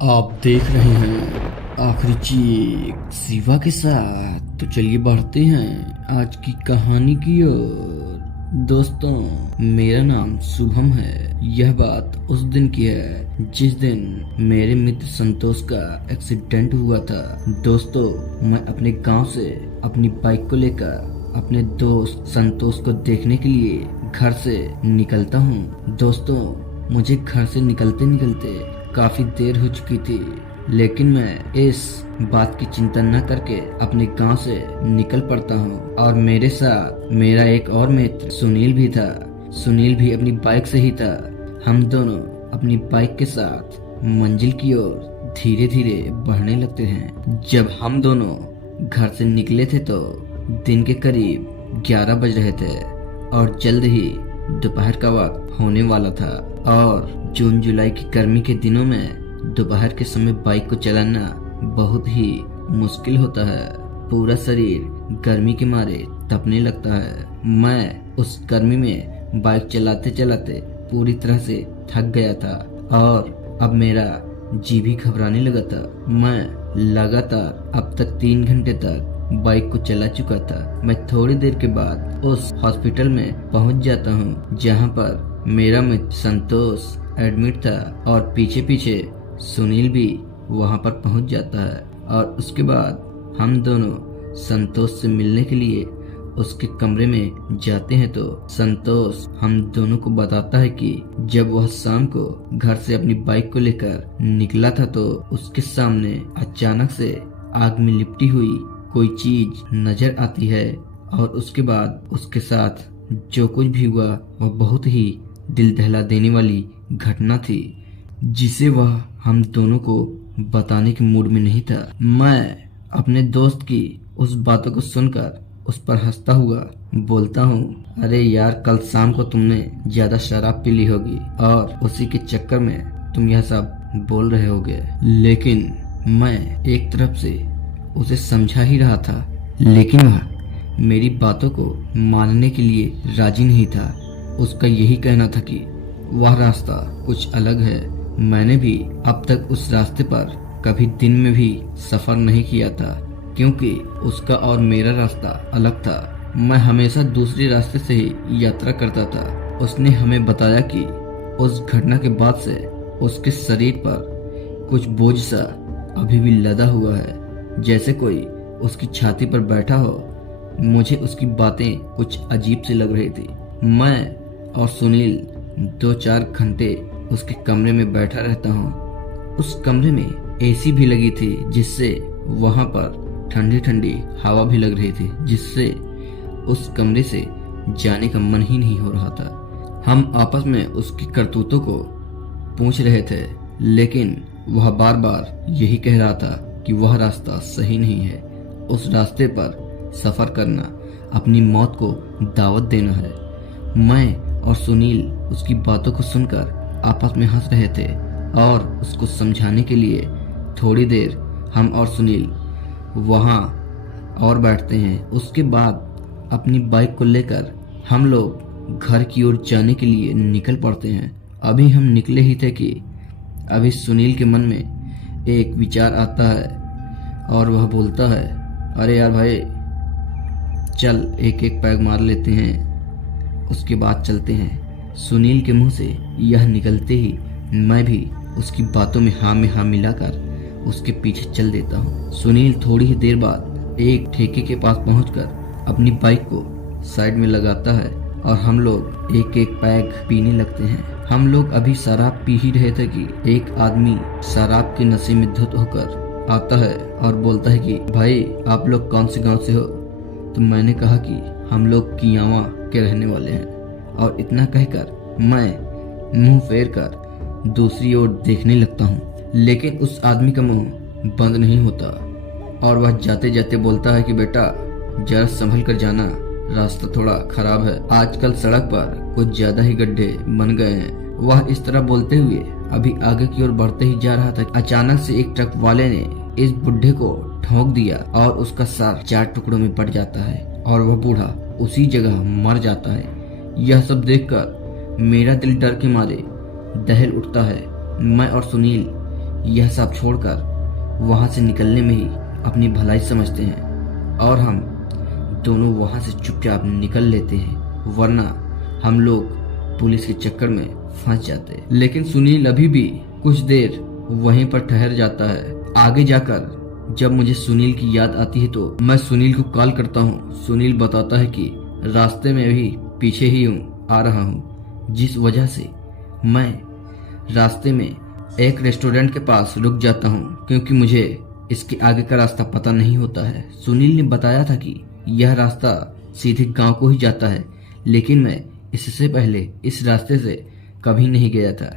आप देख रहे हैं आखिरी चीख शिवा के साथ। तो चलिए बढ़ते हैं आज की कहानी की ओर। दोस्तों, मेरा नाम शुभम है। यह बात उस दिन की है जिस दिन मेरे मित्र संतोष का एक्सीडेंट हुआ था। दोस्तों, मैं अपने गांव से अपनी बाइक को लेकर अपने दोस्त संतोष को देखने के लिए घर से निकलता हूँ। दोस्तों, मुझे घर से निकलते निकलते काफी देर हो चुकी थी, लेकिन मैं इस बात की चिंता न करके अपने गांव से निकल पड़ता हूँ। और मेरे साथ मेरा एक और मित्र सुनील भी था। सुनील भी अपनी बाइक से ही था। हम दोनों अपनी बाइक के साथ मंजिल की ओर धीरे धीरे बढ़ने लगते हैं। जब हम दोनों घर से निकले थे तो दिन के करीब 11 बज रहे थे और जल्द ही दोपहर का वक्त होने वाला था। और जून जुलाई की गर्मी के दिनों में दोपहर के समय बाइक को चलाना बहुत ही मुश्किल होता है। पूरा शरीर गर्मी के मारे तपने लगता है। मैं उस गर्मी में बाइक चलाते चलाते पूरी तरह से थक गया था और अब मेरा जी भी घबराने लगा था। मैं लगातार अब तक 3 घंटे तक बाइक को चला चुका था। मैं थोड़ी देर के बाद उस हॉस्पिटल में पहुंच जाता हूं जहां पर मेरा मित्र संतोष एडमिट था और पीछे पीछे सुनील भी वहां पर पहुंच जाता है। और उसके बाद हम दोनों संतोष से मिलने के लिए उसके कमरे में जाते हैं तो संतोष हम दोनों को बताता है कि जब वह शाम को घर से अपनी बाइक को लेकर निकला था तो उसके सामने अचानक से आग में लिपटी हुई कोई चीज नजर आती है। और उसके बाद उसके साथ जो कुछ भी हुआ वह बहुत ही दिल दहला देने वाली घटना थी, जिसे वह हम दोनों को बताने के मूड में नहीं था। मैं अपने दोस्त की उस बातों को सुनकर उस पर हंसता हुआ बोलता हूँ, अरे यार, कल शाम को तुमने ज्यादा शराब पी ली होगी और उसी के चक्कर में तुम यह सब बोल रहे होगे। लेकिन मैं एक तरफ से उसे समझा ही रहा था, लेकिन वह मेरी बातों को मानने के लिए राजी नहीं था। उसका यही कहना था कि वह रास्ता कुछ अलग है। मैंने भी अब तक उस रास्ते पर कभी दिन में भी सफर नहीं किया था, क्योंकि उसका और मेरा रास्ता अलग था। मैं हमेशा दूसरे रास्ते से ही यात्रा करता था। उसने हमें बताया कि उस घटना के बाद से उसके शरीर पर कुछ बोझ सा अभी भी लदा हुआ है, जैसे कोई उसकी छाती पर बैठा हो। मुझे उसकी बातें कुछ अजीब सी लग रही थी। मैं और सुनील 2-4 घंटे उसके कमरे में बैठा रहता हूँ। उस कमरे में एसी भी लगी थी, जिससे वहां पर ठंडी ठंडी हवा भी लग रही थी, जिससे उस कमरे से जाने का मन ही नहीं हो रहा था। हम आपस में उसकी करतूतों को पूछ रहे थे, लेकिन वह बार बार यही कह रहा था कि वह रास्ता सही नहीं है। उस रास्ते पर सफर करना अपनी मौत को दावत देना है। मैं और सुनील उसकी बातों को सुनकर आपस में हंस रहे थे और उसको समझाने के लिए थोड़ी देर हम और सुनील वहां और बैठते हैं। उसके बाद अपनी बाइक को लेकर हम लोग घर की ओर जाने के लिए निकल पड़ते हैं। अभी हम निकले ही थे कि अभी सुनील के मन में एक विचार आता है और वह बोलता है, अरे यार भाई, चल एक एक पैग मार लेते हैं, उसके बाद चलते हैं। सुनील के मुंह से यह निकलते ही मैं भी उसकी बातों में हाँ मिलाकर उसके पीछे चल देता हूँ। सुनील थोड़ी ही देर बाद एक ठेके के पास पहुंचकर अपनी बाइक को साइड में लगाता है और हम लोग एक एक पैग पीने लगते हैं। हम लोग अभी शराब पी ही रहे थे कि एक आदमी शराब के नशे में धुत होकर आता है और बोलता है कि भाई, आप लोग कौन से गांव से हो? तो मैंने कहा कि हम लोग कियावा के रहने वाले हैं। और इतना कहकर मैं मुंह फेर कर दूसरी ओर देखने लगता हूँ, लेकिन उस आदमी का मुंह बंद नहीं होता और वह जाते जाते बोलता है कि बेटा, जरा संभल कर जाना, रास्ता थोड़ा खराब है। आजकल सड़क पर कुछ ज्यादा ही गड्ढे बन गए हैं। वह इस तरह बोलते हुए अभी आगे की ओर बढ़ते ही जा रहा था। अचानक से एक ट्रक वाले ने इस बुढ़े को ठोक दिया और उसका सर 4 टुकड़ों में पड़ जाता है और वह बूढ़ा उसी जगह मर जाता है। यह सब देखकर मेरा दिल डर के मारे दहल उठता है। मैं और सुनील यह सब छोड़कर वहां से निकलने में ही अपनी भलाई समझते हैं और हम दोनों वहां से चुपचाप निकल लेते हैं, वरना हम लोग पुलिस के चक्कर में फंस जाते। लेकिन सुनील अभी भी कुछ देर वहीं पर ठहर जाता है। आगे जाकर जब मुझे सुनील की याद आती है तो मैं सुनील को कॉल करता हूँ। सुनील बताता है कि रास्ते में भी पीछे ही आ रहा हूँ, जिस वजह से मैं रास्ते में एक रेस्टोरेंट के पास रुक जाता हूँ, क्योंकि मुझे इसके आगे का रास्ता पता नहीं होता है। सुनील ने बताया था कि यह रास्ता सीधे गांव को ही जाता है, लेकिन मैं इससे पहले इस रास्ते से कभी नहीं गया था।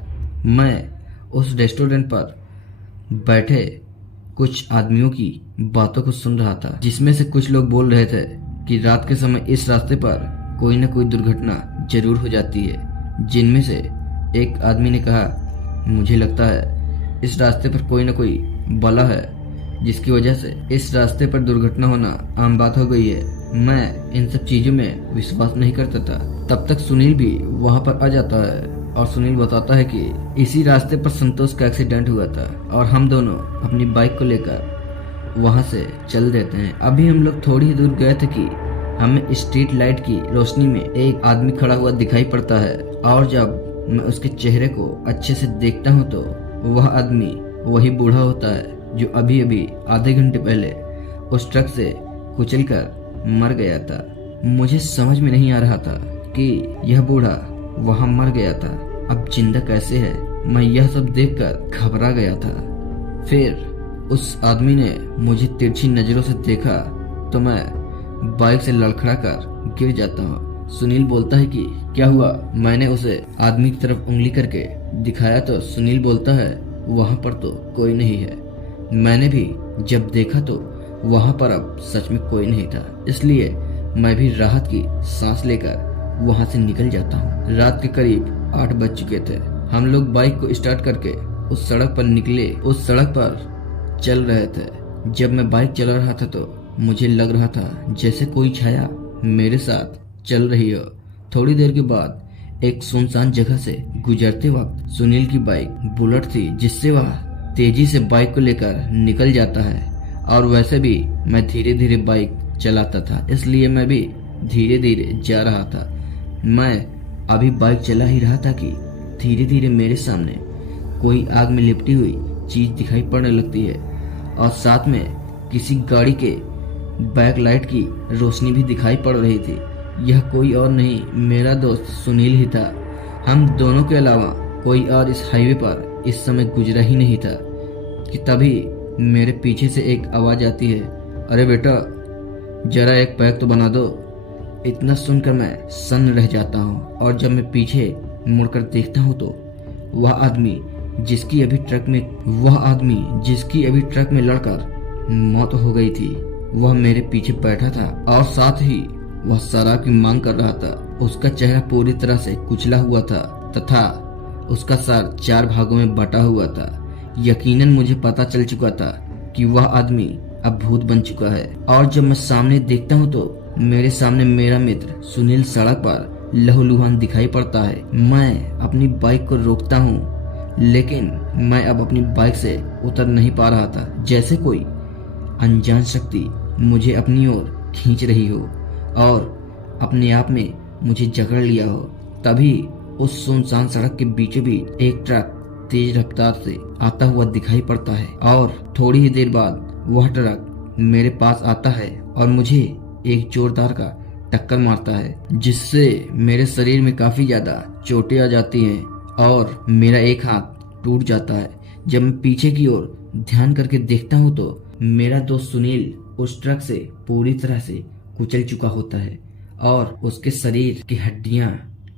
मैं उस रेस्टोरेंट पर बैठे कुछ आदमियों की बातों को सुन रहा था, जिसमें से कुछ लोग बोल रहे थे कि रात के समय इस रास्ते पर कोई न कोई दुर्घटना जरूर हो जाती है। जिनमें से एक आदमी ने कहा, मुझे लगता है इस रास्ते पर कोई न कोई बला है, जिसकी वजह से इस रास्ते पर दुर्घटना होना आम बात हो गई है। मैं इन सब चीजों में विश्वास नहीं करता था। तब तक सुनील भी वहां पर आ जाता है और सुनील बताता है कि इसी रास्ते पर संतोष का एक्सीडेंट हुआ था और हम दोनों अपनी बाइक को लेकर वहां से चल देते हैं। अभी हम लोग थोड़ी ही दूर गए थे कि हमें स्ट्रीट लाइट की रोशनी में एक आदमी खड़ा हुआ दिखाई पड़ता है, और जब मैं उसके चेहरे को अच्छे से देखता हूँ तो वह आदमी वही बूढ़ा होता है जो अभी अभी आधे घंटे पहले उस ट्रक से कुचलकर मर गया था। मुझे समझ में नहीं आ रहा था कि यह बूढ़ा वहां मर गया था, अब जिंदा कैसे है। मैं यह सब देखकर घबरा गया था। फिर उस आदमी ने मुझे तिरछी नजरों से देखा तो मैं बाइक से लड़खड़ा कर गिर जाता हूँ। सुनील बोलता है कि क्या हुआ। मैंने उसे आदमी की तरफ उंगली करके दिखाया तो सुनील बोलता है वहां पर तो कोई नहीं है। मैंने भी जब देखा तो वहां पर अब सच में कोई नहीं था, इसलिए मैं भी राहत की सांस लेकर वहां से निकल जाता हूँ। रात के करीब 8 बज चुके थे। हम लोग बाइक को स्टार्ट करके उस सड़क पर निकले। उस सड़क पर चल रहे थे। जब मैं बाइक चला रहा था तो मुझे लग रहा था जैसे कोई छाया मेरे साथ चल रही हो। थोड़ी देर के बाद एक सुनसान जगह से गुजरते वक्त सुनील की बाइक बुलेट थी, जिससे वह तेजी से बाइक को लेकर निकल जाता है। और वैसे भी मैं धीरे धीरे बाइक चलाता था, इसलिए मैं भी धीरे धीरे जा रहा था। मैं अभी बाइक चला ही रहा था कि धीरे धीरे मेरे सामने कोई आग में लिपटी हुई चीज दिखाई पड़ने लगती है, और साथ में किसी गाड़ी के बैक लाइट की रोशनी भी दिखाई पड़ रही थी। यह कोई और नहीं, मेरा दोस्त सुनील ही था। हम दोनों के अलावा कोई और इस हाईवे पर इस समय गुजरा ही नहीं था कि तभी मेरे पीछे से एक आवाज आती है, अरे बेटा जरा एक पैक तो बना दो। इतना सुनकर मैं सन्न रह जाता हूँ, और जब मैं पीछे मुड़कर देखता हूँ तो वह आदमी जिसकी अभी ट्रक में लड़कर मौत हो गई थी, वह मेरे पीछे बैठा था और साथ ही वह शराब की मांग कर रहा था। उसका चेहरा पूरी तरह से कुचला हुआ था तथा उसका सर 4 भागों में बटा हुआ था। यकीनन मुझे पता चल चुका था कि वह आदमी अब भूत बन चुका है। और जब मैं सामने देखता हूँ तो मेरे सामने मेरा मित्र सुनील सड़क पर लहूलुहान दिखाई पड़ता है। मैं अपनी बाइक को रोकता हूँ, लेकिन मैं अब अपनी बाइक से उतर नहीं पा रहा था, जैसे कोई अनजान शक्ति मुझे अपनी ओर खींच रही हो और अपने आप में मुझे जकड़ लिया हो। तभी उस सुनसान सड़क के बीचों बीच एक ट्रक तेज रफ्तार से आता हुआ दिखाई पड़ता है, और थोड़ी ही देर बाद वह ट्रक मेरे पास आता है और मुझे एक जोरदार का टक्कर मारता है, जिससे मेरे शरीर में काफी ज्यादा चोटें आ जाती हैं और मेरा एक हाथ टूट जाता है। जब मैं पीछे की ओर ध्यान करके देखता हूँ तो मेरा दोस्त सुनील उस ट्रक से पूरी तरह से कुचल चुका होता है और उसके शरीर की हड्डियां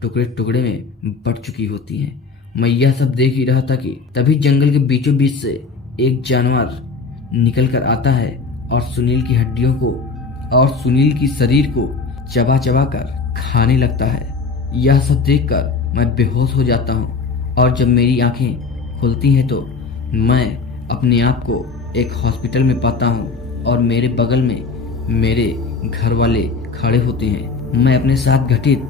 टुकड़े टुकड़े में बट चुकी होती हैं। मैं यह सब देख ही रहा था कि तभी जंगल के बीचों बीच से एक जानवर निकल कर आता है और सुनील की हड्डियों को और सुनील की शरीर को चबा चबा कर खाने लगता है। यह सब देखकर मैं बेहोश हो जाता हूँ, और जब मेरी आंखें खुलती हैं तो मैं अपने आप को एक हॉस्पिटल में पाता हूँ और मेरे बगल में मेरे घर वाले खड़े होते हैं। मैं अपने साथ घटित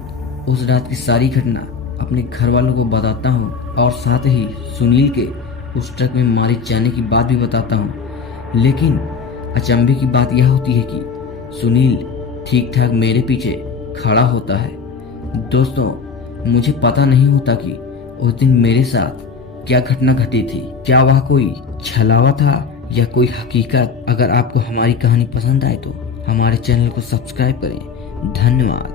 उस रात की सारी घटना अपने घर वालों को बताता हूँ और साथ ही सुनील के उस ट्रक में मारे जाने की बात भी बताता हूँ। लेकिन अचंभे की बात यह होती है कि सुनील ठीक ठाक मेरे पीछे खड़ा होता है। दोस्तों, मुझे पता नहीं होता कि उस दिन मेरे साथ क्या घटना घटी थी। क्या वह कोई छलावा था या कोई हकीकत। अगर आपको हमारी कहानी पसंद आए तो हमारे चैनल को सब्सक्राइब करें। धन्यवाद।